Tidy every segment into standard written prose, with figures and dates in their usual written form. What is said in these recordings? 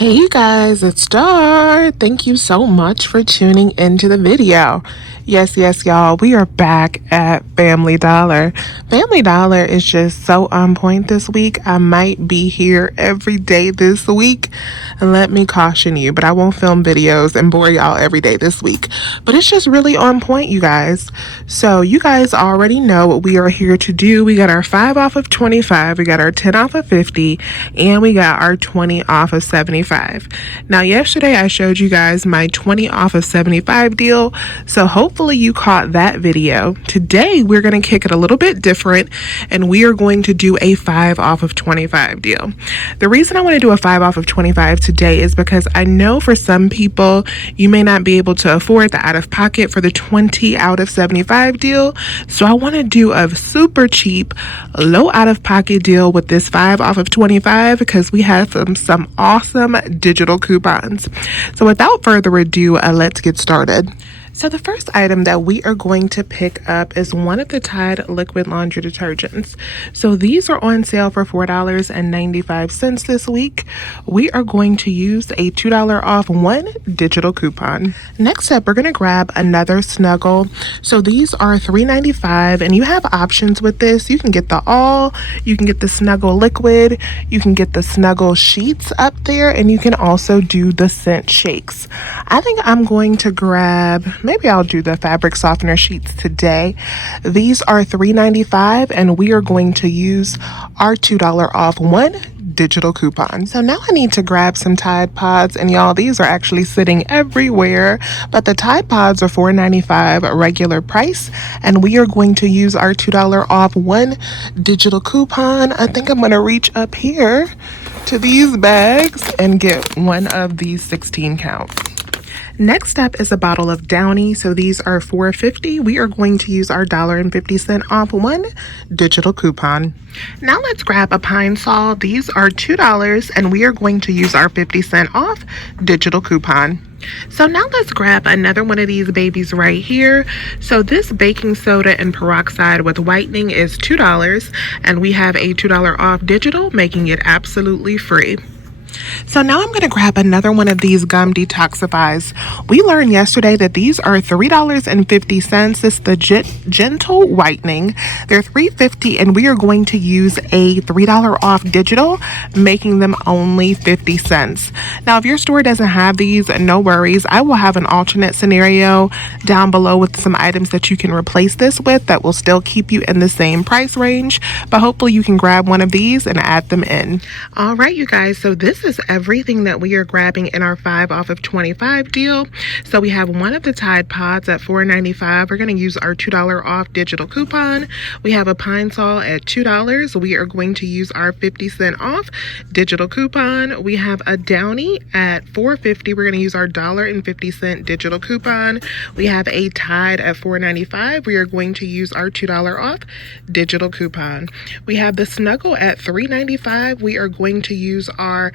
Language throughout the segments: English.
Hey you guys, it's Star. Thank you so much for tuning into the video. Yes, y'all, we are back at Family Dollar. Family Dollar is just so on point this week. I might be here every day this week. And let me caution you, but I won't film videos and bore y'all every day this week. But it's just really on point, you guys. So you guys already know what we are here to do. We got our 5 off of 25, we got our 10 off of 50, and we got our 20 off of 75. Now, yesterday I showed you guys my 20 off of 75 deal, so hopefully you caught that video. Today we're going to kick it a little bit different, and we are going to do a 5 off of 25 deal. The reason I want to do a 5 off of 25 today is because I know for some people you may not be able to afford the out of pocket for the 20 out of 75 deal, so I want to do a super cheap, low out of pocket deal with this 5 off of 25 because we have some awesome digital coupons. So without further ado, let's get started. So the first item that we are going to pick up is one of the Tide liquid laundry detergents. So these are on sale for $4.95 this week. We are going to use a $2 off one digital coupon. Next up, we're going to grab another Snuggle. So these are $3.95, and you have options with this. You can get the all, you can get the Snuggle liquid, you can get the Snuggle sheets up there, and you can also do the scent shakes. I think I'm going to grab, maybe I'll do the fabric softener sheets today. These are $3.95, and we are going to use our $2 off one digital coupon. So now I need to grab some Tide Pods, and y'all, these are actually sitting everywhere, but the Tide Pods are $4.95 regular price, and we are going to use our $2 off one digital coupon. I think I'm going to reach up here to these bags and get one of these 16 count. Next up is a bottle of Downy. So these are $4.50. We are going to use our $1.50 off one digital coupon. Now let's grab a Pine Sol. These are $2, and we are going to use our 50-cent off digital coupon. So now let's grab another one of these babies right here. So this baking soda and peroxide with whitening is $2, and we have a $2 off digital, making it absolutely free. So now I'm going to grab another one of these gum detoxifiers. We learned yesterday that these are $3.50. It's the Gentle Whitening. They're $3.50, and we are going to use a $3 off digital, making them only 50 cents. Now, if your store doesn't have these, no worries. I will have an alternate scenario down below with some items that you can replace this with that will still keep you in the same price range, but hopefully you can grab one of these and add them in. All right, you guys, so this is everything that we are grabbing in our 5 off of 25 deal. So we have one of the Tide Pods at $4.95. We're going to use our $2 off digital coupon. We have a Pine Sol at $2. We are going to use our 50-cent off digital coupon. We have a Downy at $4.50. We're going to use our $1.50 digital coupon. We have a Tide at $4.95. We are going to use our $2 off digital coupon. We have the Snuggle at $3.95. We are going to use our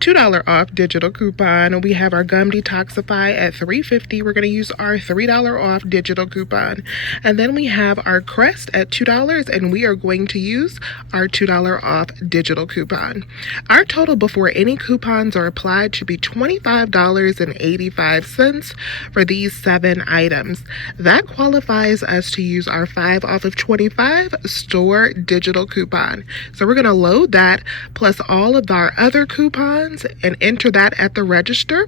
$2 off digital coupon. We have our gum detoxify at $3.50. We're going to use our $3 off digital coupon. And then we have our Crest at $2, and we are going to use our $2 off digital coupon. Our total before any coupons are applied should be $25.85 for these 7 items. That qualifies us to use our 5 off of 25 store digital coupon. So we're going to load that plus all of our other coupons and enter that at the register.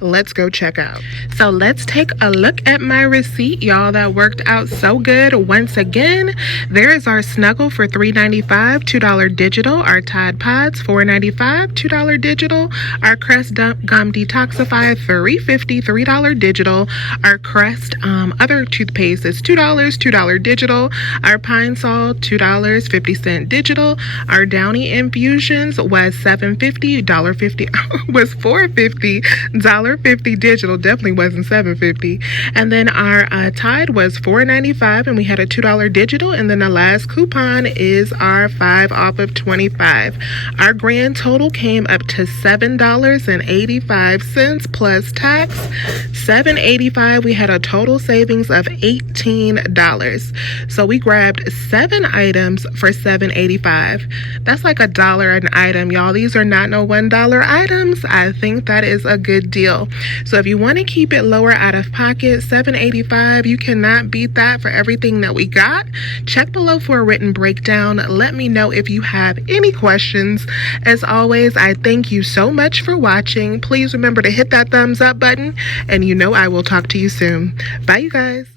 Let's go check out. So let's take a look at my receipt, y'all. That worked out so good. Once again, there is our Snuggle for $3.95, $2 digital. Our Tide Pods $4.95, $2 digital. Our Crest gum detoxifier $3.50, $3 digital. Our Crest other toothpaste is $2 digital. Our Pine Sol $2, 50-cent digital. Our Downy infusions was $7.50, $1.50 was $4.50, $1.50 digital, definitely wasn't $7.50. And then our Tide was $4.95, and we had a $2 digital. And then the last coupon is our 5 off of 25. Our grand total came up to $7.85 plus tax. $7.85. We had a total savings of $18. So we grabbed 7 items for $7.85. That's like $1 an item, y'all. These are not no $1 items, I think that is a good deal. So if you want to keep it lower out of pocket, $7.85, you cannot beat that for everything that we got. Check below for a written breakdown. Let me know if you have any questions. As always, I thank you so much for watching. Please remember to hit that thumbs up button, and I will talk to you soon. Bye, you guys.